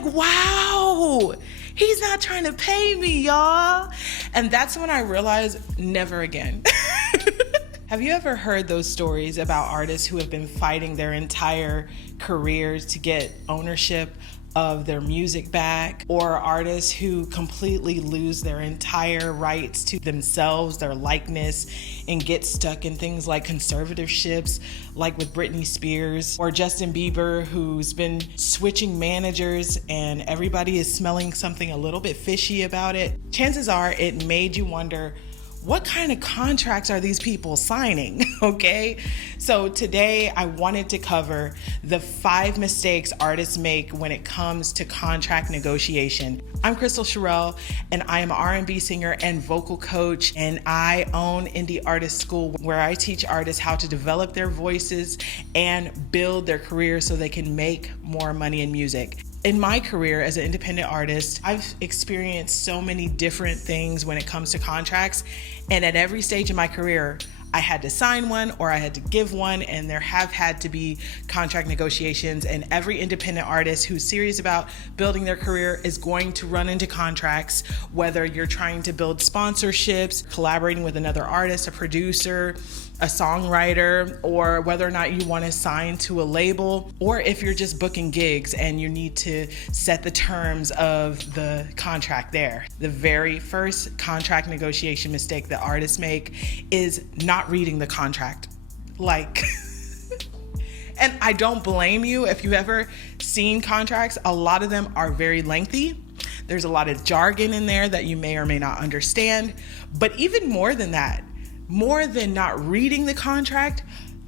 like, wow, he's not trying to pay me, y'all. And that's when I realized never again. Have you ever heard those stories about artists who have been fighting their entire careers to get ownership of their music back, or artists who completely lose their entire rights to themselves, their likeness, and get stuck in things like conservatorships, like with Britney Spears, or Justin Bieber, who's been switching managers and everybody is smelling something a little bit fishy about it? Chances are it made you wonder, what kind of contracts are these people signing? Okay, so today I wanted to cover the 5 mistakes artists make when it comes to contract negotiation. I'm Crystal Sherrill, and I am an R&B singer and vocal coach, and I own Indie Artist School, where I teach artists how to develop their voices and build their careers so they can make more money in music. In my career as an independent artist, I've experienced so many different things when it comes to contracts. And at every stage in my career, I had to sign one or I had to give one, and there have had to be contract negotiations. And every independent artist who's serious about building their career is going to run into contracts, whether you're trying to build sponsorships, collaborating with another artist, a producer, a songwriter, or whether or not you want to sign to a label, or if you're just booking gigs and you need to set the terms of the contract there. The very first contract negotiation mistake that artists make is not reading the contract. And I don't blame you if you've ever seen contracts. A lot of them are very lengthy. There's a lot of jargon in there that you may or may not understand. But even more than that, more than not reading the contract,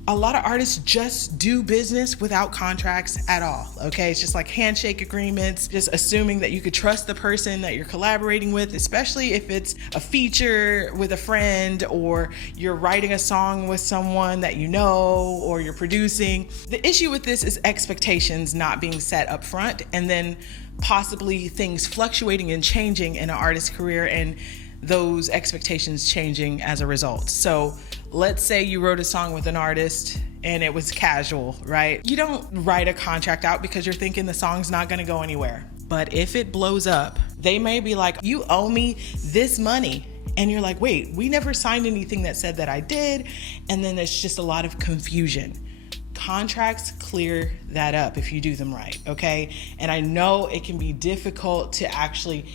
a lot of artists just do business without contracts at all, okay? It's just like handshake agreements, just assuming that you could trust the person that you're collaborating with, especially if it's a feature with a friend, or you're writing a song with someone that you know, or you're producing. The issue with this is expectations not being set up front, and then possibly things fluctuating and changing in an artist's career, and those expectations changing as a result. So let's say you wrote a song with an artist and it was casual, right? You don't write a contract out because you're thinking the song's not gonna go anywhere. But if it blows up, they may be like, you owe me this money. And you're like, wait, we never signed anything that said that I did. And then there's just a lot of confusion. Contracts clear that up if you do them right, okay? And I know it can be difficult to actually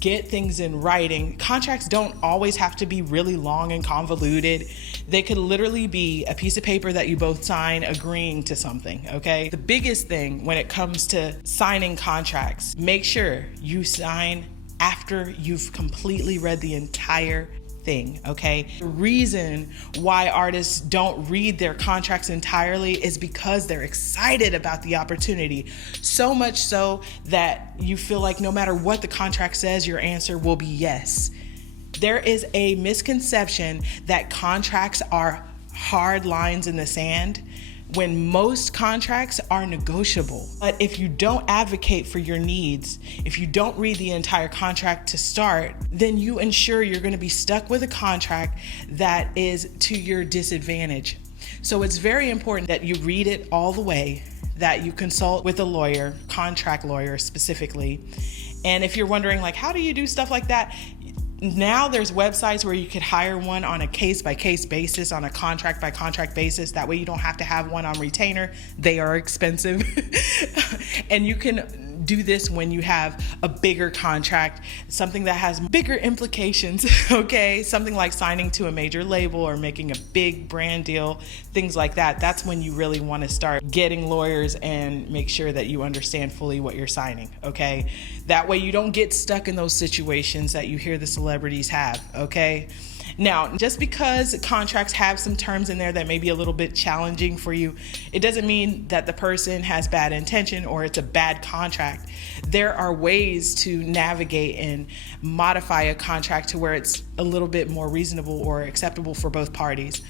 get things in writing. Contracts don't always have to be really long and convoluted. They could literally be a piece of paper that you both sign agreeing to something, okay? The biggest thing when it comes to signing contracts, make sure you sign after you've completely read the entire thing, okay? The reason why artists don't read their contracts entirely is because they're excited about the opportunity. So much so that you feel like no matter what the contract says, your answer will be yes. There is a misconception that contracts are hard lines in the sand, when most contracts are negotiable. But if you don't advocate for your needs, if you don't read the entire contract to start, then you ensure you're going to be stuck with a contract that is to your disadvantage. So it's very important that you read it all the way, that you consult with a lawyer, contract lawyer specifically. And if you're wondering, like, how do you do stuff like that? Now there's websites where you could hire one on a case-by-case basis, on a contract-by-contract basis. That way you don't have to have one on retainer. They are expensive. And you can do this when you have a bigger contract, something that has bigger implications, okay? Something like signing to a major label or making a big brand deal, things like that. That's when you really want to start getting lawyers and make sure that you understand fully what you're signing, okay? That way you don't get stuck in those situations that you hear the celebrities have, okay? Now, just because contracts have some terms in there that may be a little bit challenging for you, it doesn't mean that the person has bad intention or it's a bad contract. There are ways to navigate and modify a contract to where it's a little bit more reasonable or acceptable for both parties.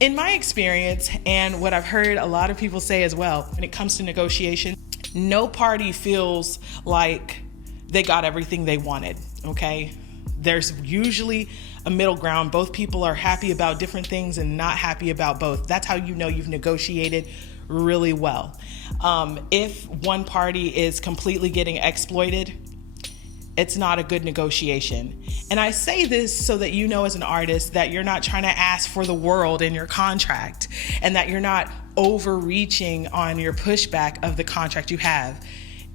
In my experience, and what I've heard a lot of people say as well, when it comes to negotiation, no party feels like they got everything they wanted, okay? There's usually a middle ground. Both people are happy about different things and not happy about both. That's how you know you've negotiated really well. If one party is completely getting exploited, it's not a good negotiation. And I say this so that you know as an artist that you're not trying to ask for the world in your contract, and that you're not overreaching on your pushback of the contract you have.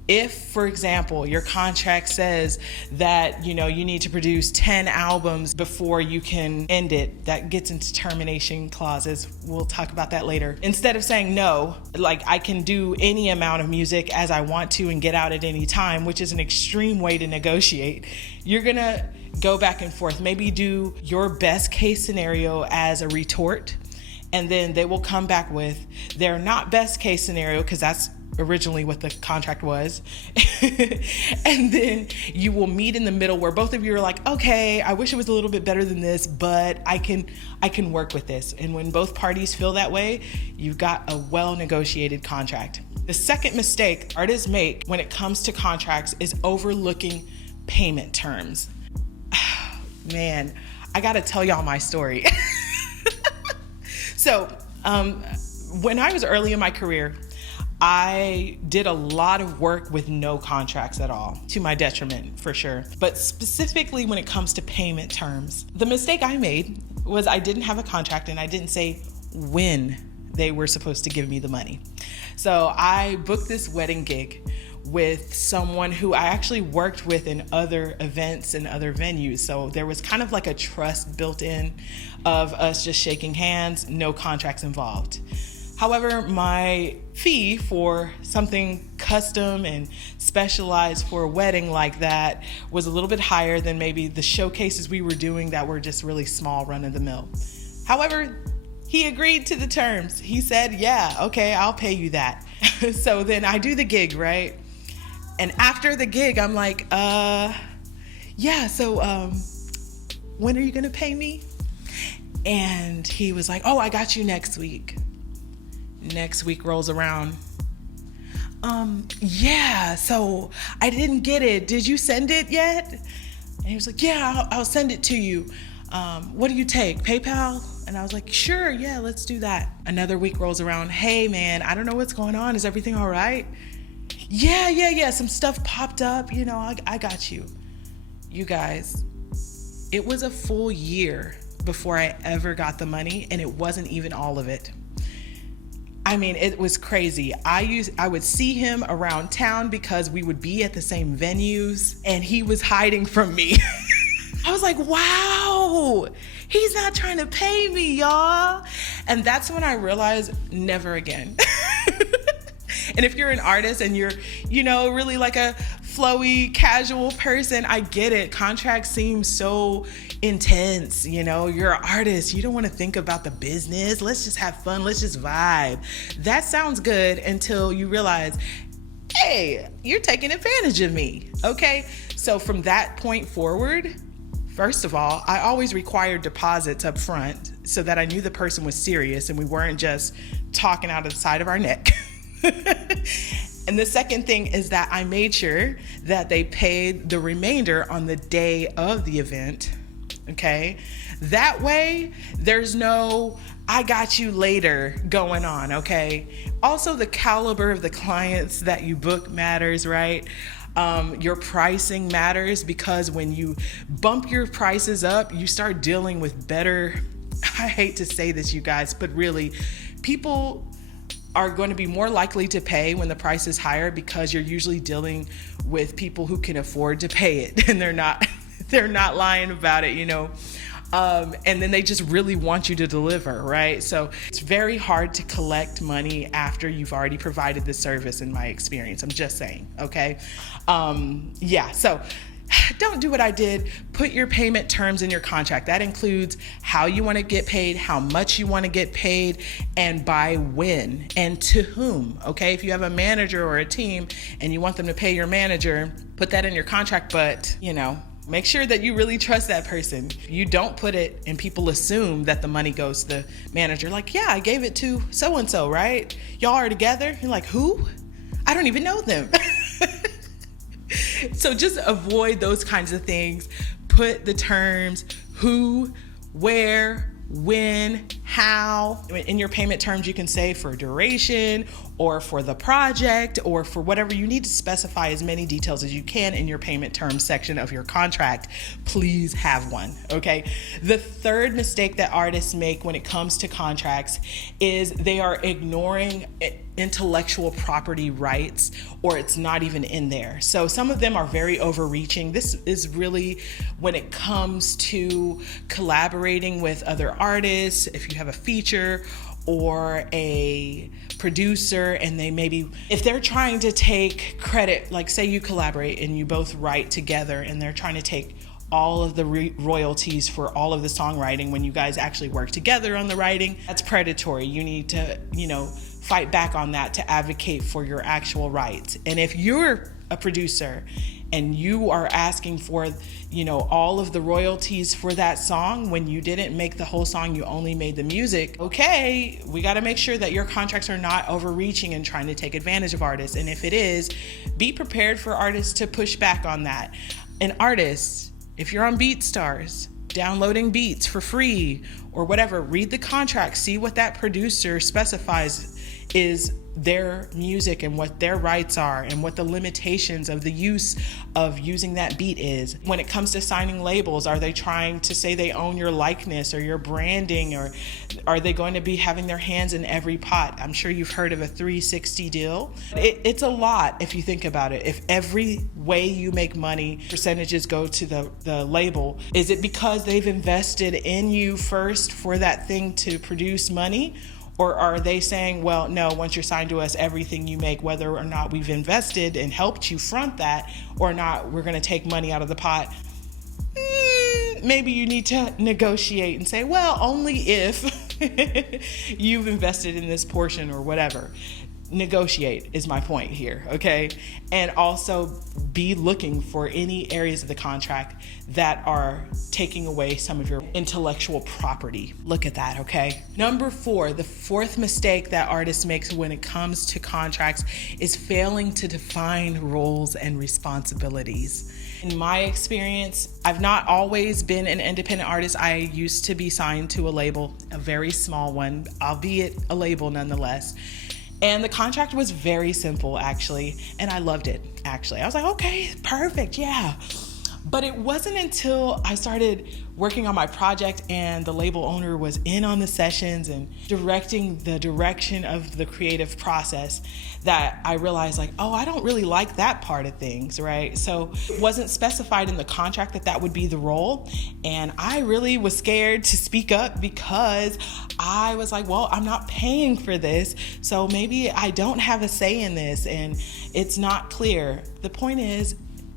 If, for example, your contract says that, you need to produce 10 albums before you can end it, that gets into termination clauses. We'll talk about that later. Instead of saying no, like I can do any amount of music as I want to and get out at any time, which is an extreme way to negotiate, you're gonna go back and forth. Maybe do your best case scenario as a retort, and then they will come back with their not best case scenario, because that's originally what the contract was. And then you will meet in the middle where both of you are like, okay, I wish it was a little bit better than this, but I can work with this. And when both parties feel that way, you've got a well-negotiated contract. The second mistake artists make when it comes to contracts is overlooking payment terms. Man, I gotta tell y'all my story. So, when I was early in my career, I did a lot of work with no contracts at all, to my detriment, for sure. But specifically when it comes to payment terms, the mistake I made was I didn't have a contract and I didn't say when they were supposed to give me the money. So I booked this wedding gig with someone who I actually worked with in other events and other venues. So there was kind of like a trust built in of us just shaking hands, no contracts involved. However, my fee for something custom and specialized for a wedding like that was a little bit higher than maybe the showcases we were doing that were just really small, run of the mill. However, he agreed to the terms. He said, yeah, okay, I'll pay you that. So then I do the gig, right? And after the gig, I'm like, yeah, so when are you gonna pay me? And he was like, oh, I got you next week. Next week rolls around. Yeah, so I didn't get it. Did you send it yet? And he was like, yeah, I'll send it to you. What do you take? PayPal? And I was like, sure, yeah, let's do that. Another week rolls around. Hey man, I don't know what's going on. Is everything all right? Yeah. Some stuff popped up. I got you. You guys, it was a full year before I ever got the money, and it wasn't even all of it. I mean, it was crazy. I would see him around town because we would be at the same venues, and he was hiding from me. I was like, wow, he's not trying to pay me, y'all. And that's when I realized never again. And if you're an artist and you're, really like a flowy, casual person, I get it. Contracts seem so intense. You're an artist. You don't want to think about the business. Let's just have fun. Let's just vibe. That sounds good until you realize, hey, you're taking advantage of me. Okay. So from that point forward, first of all, I always required deposits up front so that I knew the person was serious and we weren't just talking out of the side of our neck. And the second thing is that I made sure that they paid the remainder on the day of the event. Okay. That way there's no, I got you later going on. Okay. Also, the caliber of the clients that you book matters, right? Your pricing matters, because when you bump your prices up, you start dealing with better, I hate to say this, you guys, but really people are going to be more likely to pay when the price is higher, because you're usually dealing with people who can afford to pay it, and they're not lying about it, and then they just really want you to deliver, right? So it's very hard to collect money after you've already provided the service, in my experience. I'm just saying, okay? So don't do what I did. Put your payment terms in your contract. That includes how you want to get paid, how much you want to get paid, and by when and to whom. Okay. If you have a manager or a team and you want them to pay your manager, put that in your contract, but make sure that you really trust that person. You don't put it and people assume that the money goes to the manager. Like, yeah, I gave it to so-and-so, right? Y'all are together. You're like, who? I don't even know them. So just avoid those kinds of things. Put the terms, who, where, when, how. In your payment terms, you can say for duration or for the project or for whatever. You need to specify as many details as you can in your payment terms section of your contract. Please have one, okay? The third mistake that artists make when it comes to contracts is they are ignoring intellectual property rights, or it's not even in there. So some of them are very overreaching. This is really when it comes to collaborating with other artists. If you have a feature or a producer and they maybe, if they're trying to take credit, like say you collaborate and you both write together and they're trying to take all of the royalties for all of the songwriting when you guys actually work together on the writing, that's predatory. You need to, fight back on that to advocate for your actual rights. And if you're a producer and you are asking for, all of the royalties for that song when you didn't make the whole song, you only made the music, okay, we got to make sure that your contracts are not overreaching and trying to take advantage of artists. And if it is, be prepared for artists to push back on that. And artists, if you're on BeatStars, downloading beats for free or whatever, read the contract, see what that producer specifies is their music and what their rights are and what the limitations of the use of using that beat is. When it comes to signing labels, are they trying to say they own your likeness or your branding, or are they going to be having their hands in every pot? I'm sure you've heard of a 360 deal. It's a lot if you think about it. If every way you make money, percentages go to the label, is it because they've invested in you first for that thing to produce money? Or are they saying, well, no, once you're signed to us, everything you make, whether or not we've invested and helped you front that or not, we're going to take money out of the pot? Maybe you need to negotiate and say, well, only if you've invested in this portion or whatever. Negotiate is my point here, okay? And also be looking for any areas of the contract that are taking away some of your intellectual property. Look at that, okay? Number 4, the fourth mistake that artists make when it comes to contracts is failing to define roles and responsibilities. In my experience, I've not always been an independent artist. I used to be signed to a label, a very small one, albeit a label nonetheless. And the contract was very simple, actually, and I loved it, actually. I was like, okay, perfect, yeah. But it wasn't until I started working on my project and the label owner was in on the sessions and directing the direction of the creative process that I realized, like, oh, I don't really like that part of things, right? So it wasn't specified in the contract that that would be the role. And I really was scared to speak up because I was like, well, I'm not paying for this, so maybe I don't have a say in this and it's not clear. The point is,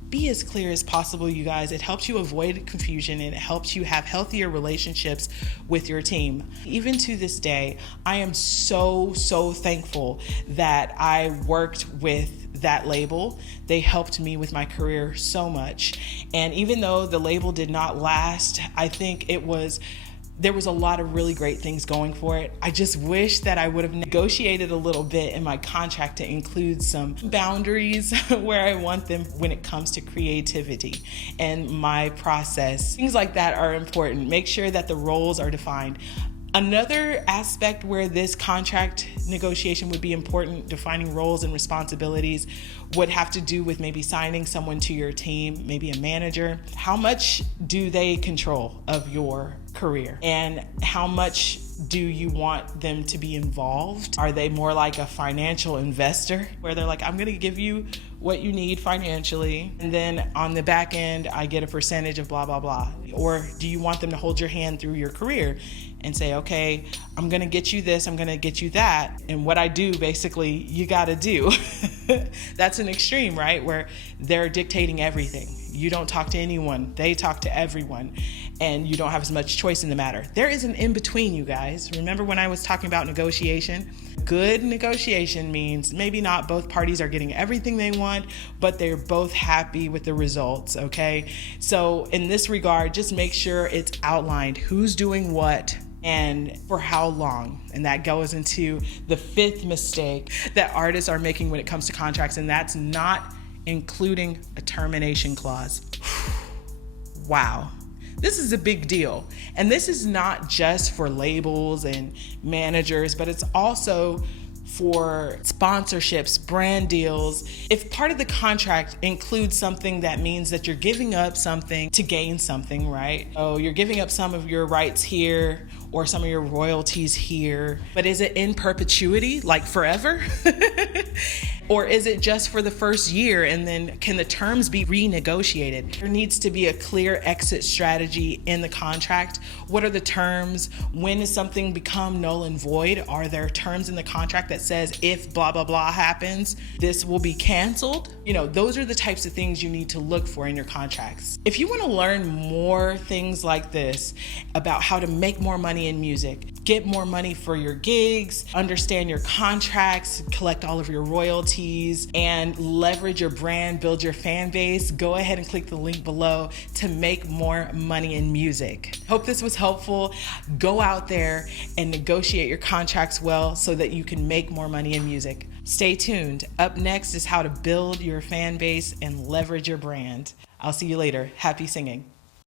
be as clear as possible, you guys. It helps you avoid confusion and it helps you have healthier relationships with your team. Even to this day, I am so thankful that I worked with that label. They helped me with my career so much. And even though the label did not last, I think there was a lot of really great things going for it. I just wish that I would have negotiated a little bit in my contract to include some boundaries where I want them when it comes to creativity and my process. Things like that are important. Make sure that the roles are defined. Another aspect where this contract negotiation would be important, defining roles and responsibilities, would have to do with maybe signing someone to your team, maybe a manager. How much do they control of your career? And how much do you want them to be involved? Are they more like a financial investor where they're like, I'm going to give you what you need financially, and then on the back end, I get a percentage of blah, blah, blah? Or do you want them to hold your hand through your career and say, okay, I'm going to get you this, I'm going to get you that, and what I do, basically, you got to do. That's an extreme, right? Where they're dictating everything. You don't talk to anyone, they talk to everyone, and you don't have as much choice in the matter. There is an in-between, you guys. Remember when I was talking about negotiation? Good negotiation means maybe not both parties are getting everything they want, but they're both happy with the results, okay? So in this regard, just make sure it's outlined who's doing what and for how long. And that goes into the fifth mistake that artists are making when it comes to contracts, and that's not including a termination clause. Wow. This is a big deal. And this is not just for labels and managers, but it's also for sponsorships, brand deals. If part of the contract includes something that means that you're giving up something to gain something, right? Oh, you're giving up some of your rights here or some of your royalties here, but is it in perpetuity, like forever? Or is it just for the first year and then can the terms be renegotiated? There needs to be a clear exit strategy in the contract. What are the terms? When does something become null and void? Are there terms in the contract that says if blah, blah, blah happens, this will be canceled? You know, those are the types of things you need to look for in your contracts. If you want to learn more things like this about how to make more money in music, get more money for your gigs, understand your contracts, collect all of your royalties, and leverage your brand, build your fan base, go ahead and click the link below to make more money in music. Hope this was helpful. Go out there and negotiate your contracts well so that you can make more money in music. Stay tuned. Up next is how to build your fan base and leverage your brand. I'll see you later. Happy singing.